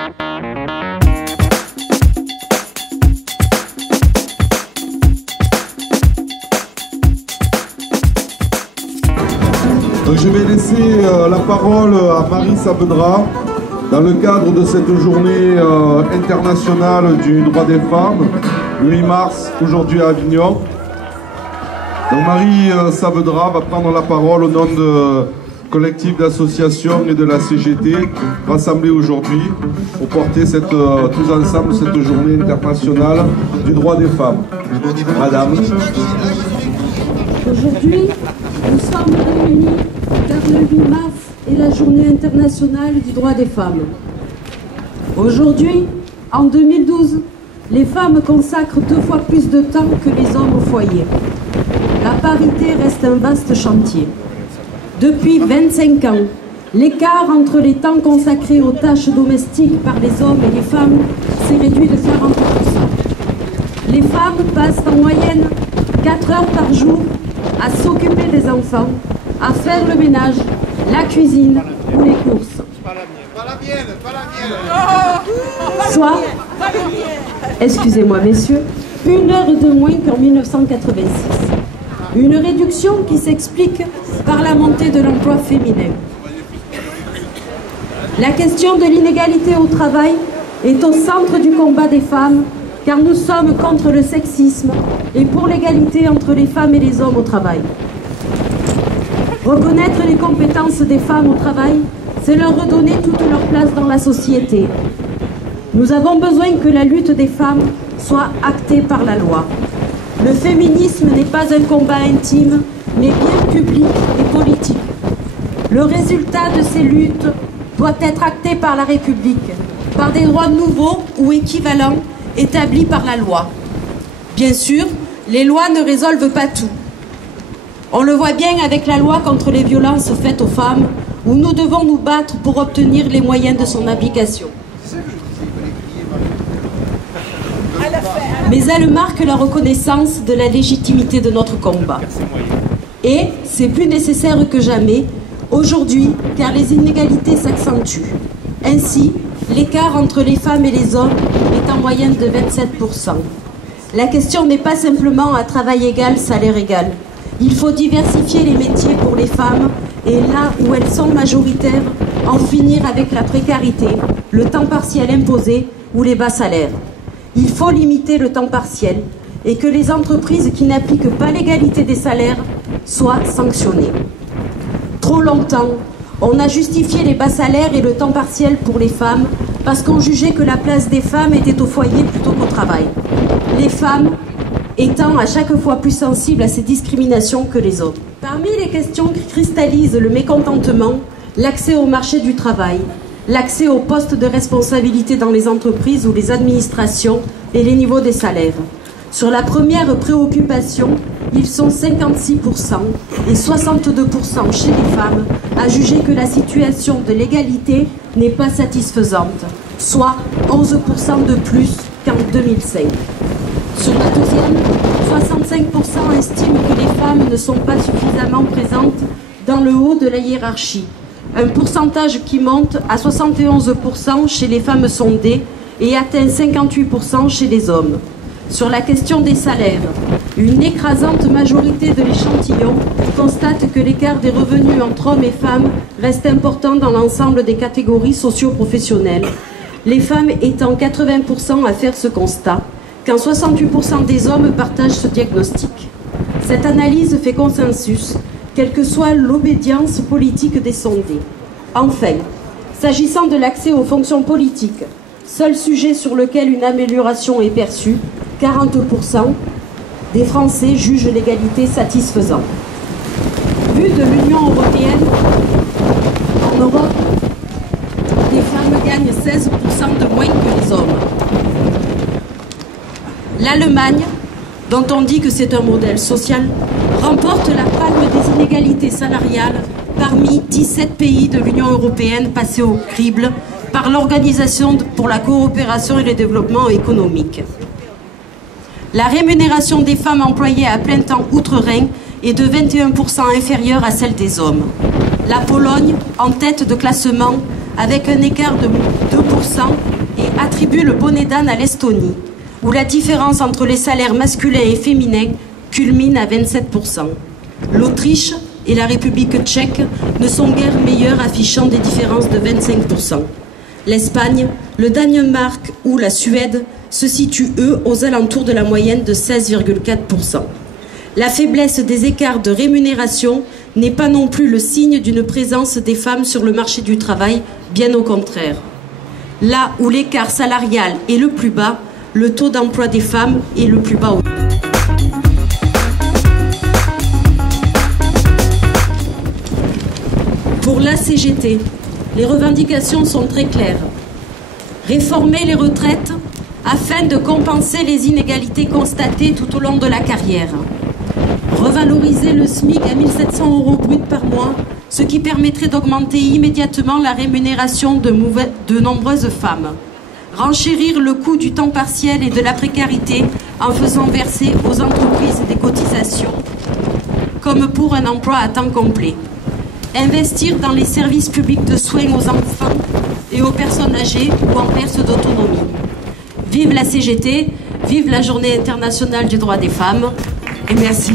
Donc je vais laisser la parole à Marie Saavedra dans le cadre de cette journée internationale du droit des femmes, le 8 mars, aujourd'hui à Avignon. Donc Marie Saavedra va prendre la parole au nom de collectif d'associations et de la CGT rassemblés aujourd'hui pour porter tous ensemble cette journée internationale du droit des femmes. Madame. Aujourd'hui, nous sommes réunis car le 8 mars est la journée internationale du droit des femmes. Aujourd'hui, en 2012, les femmes consacrent 2 fois plus de temps que les hommes au foyer. La parité reste un vaste chantier. Depuis 25 ans, l'écart entre les temps consacrés aux tâches domestiques par les hommes et les femmes s'est réduit de 40%. Les femmes passent en moyenne 4 heures par jour à s'occuper des enfants, à faire le ménage, la cuisine ou les courses. Soit, excusez-moi messieurs, 1 heure de moins qu'en 1986. Une réduction qui s'explique par la montée de l'emploi féminin. La question de l'inégalité au travail est au centre du combat des femmes, car nous sommes contre le sexisme et pour l'égalité entre les femmes et les hommes au travail. Reconnaître les compétences des femmes au travail, c'est leur redonner toute leur place dans la société. Nous avons besoin que la lutte des femmes soit actée par la loi. Le féminisme n'est pas un combat intime, mais bien public et politique. Le résultat de ces luttes doit être acté par la République, par des droits nouveaux ou équivalents établis par la loi. Bien sûr, les lois ne résolvent pas tout. On le voit bien avec la loi contre les violences faites aux femmes, où nous devons nous battre pour obtenir les moyens de son application. Mais elle marque la reconnaissance de la légitimité de notre combat. Et c'est plus nécessaire que jamais, aujourd'hui, car les inégalités s'accentuent. Ainsi, l'écart entre les femmes et les hommes est en moyenne de 27%. La question n'est pas simplement à travail égal, salaire égal. Il faut diversifier les métiers pour les femmes et là où elles sont majoritaires, en finir avec la précarité, le temps partiel imposé ou les bas salaires. Il faut limiter le temps partiel et que les entreprises qui n'appliquent pas l'égalité des salaires soient sanctionnées. Trop longtemps, on a justifié les bas salaires et le temps partiel pour les femmes parce qu'on jugeait que la place des femmes était au foyer plutôt qu'au travail. Les femmes étant à chaque fois plus sensibles à ces discriminations que les hommes. Parmi les questions qui cristallisent le mécontentement, l'accès au marché du travail, l'accès aux postes de responsabilité dans les entreprises ou les administrations et les niveaux des salaires. Sur la première préoccupation, ils sont 56% et 62% chez les femmes à juger que la situation de l'égalité n'est pas satisfaisante, soit 11% de plus qu'en 2005. Sur la deuxième, 65% estiment que les femmes ne sont pas suffisamment présentes dans le haut de la hiérarchie. Un pourcentage qui monte à 71% chez les femmes sondées et atteint 58% chez les hommes. Sur la question des salaires, une écrasante majorité de l'échantillon constate que l'écart des revenus entre hommes et femmes reste important dans l'ensemble des catégories socio-professionnelles, les femmes étant 80% à faire ce constat, quand 68% des hommes partagent ce diagnostic. Cette analyse fait consensus, quelle que soit l'obédience politique des sondés. Enfin, s'agissant de l'accès aux fonctions politiques, seul sujet sur lequel une amélioration est perçue, 40% des Français jugent l'égalité satisfaisante. Vu de l'Union européenne, en Europe, les femmes gagnent 16% de moins que les hommes. L'Allemagne, dont on dit que c'est un modèle social, remporte la palme des inégalités salariales parmi 17 pays de l'Union européenne passés au crible par l'Organisation pour la coopération et le développement économique. La rémunération des femmes employées à plein temps outre-Rhin est de 21% inférieure à celle des hommes. La Pologne, en tête de classement, avec un écart de 2%, attribue le bonnet d'âne à l'Estonie, où la différence entre les salaires masculins et féminins culmine à 27%. L'Autriche et la République tchèque ne sont guère meilleures, affichant des différences de 25%. L'Espagne, le Danemark ou la Suède se situent, eux, aux alentours de la moyenne de 16,4%. La faiblesse des écarts de rémunération n'est pas non plus le signe d'une présence des femmes sur le marché du travail, bien au contraire. Là où l'écart salarial est le plus bas, le taux d'emploi des femmes est le plus bas. Pour la CGT, les revendications sont très claires. Réformer les retraites afin de compenser les inégalités constatées tout au long de la carrière. Revaloriser le SMIC à 1 700 € brut par mois, ce qui permettrait d'augmenter immédiatement la rémunération de nombreuses femmes. Renchérir le coût du temps partiel et de la précarité en faisant verser aux entreprises des cotisations, comme pour un emploi à temps complet. Investir dans les services publics de soins aux enfants et aux personnes âgées ou en perte d'autonomie. Vive la CGT, vive la Journée internationale du droit des femmes, et merci.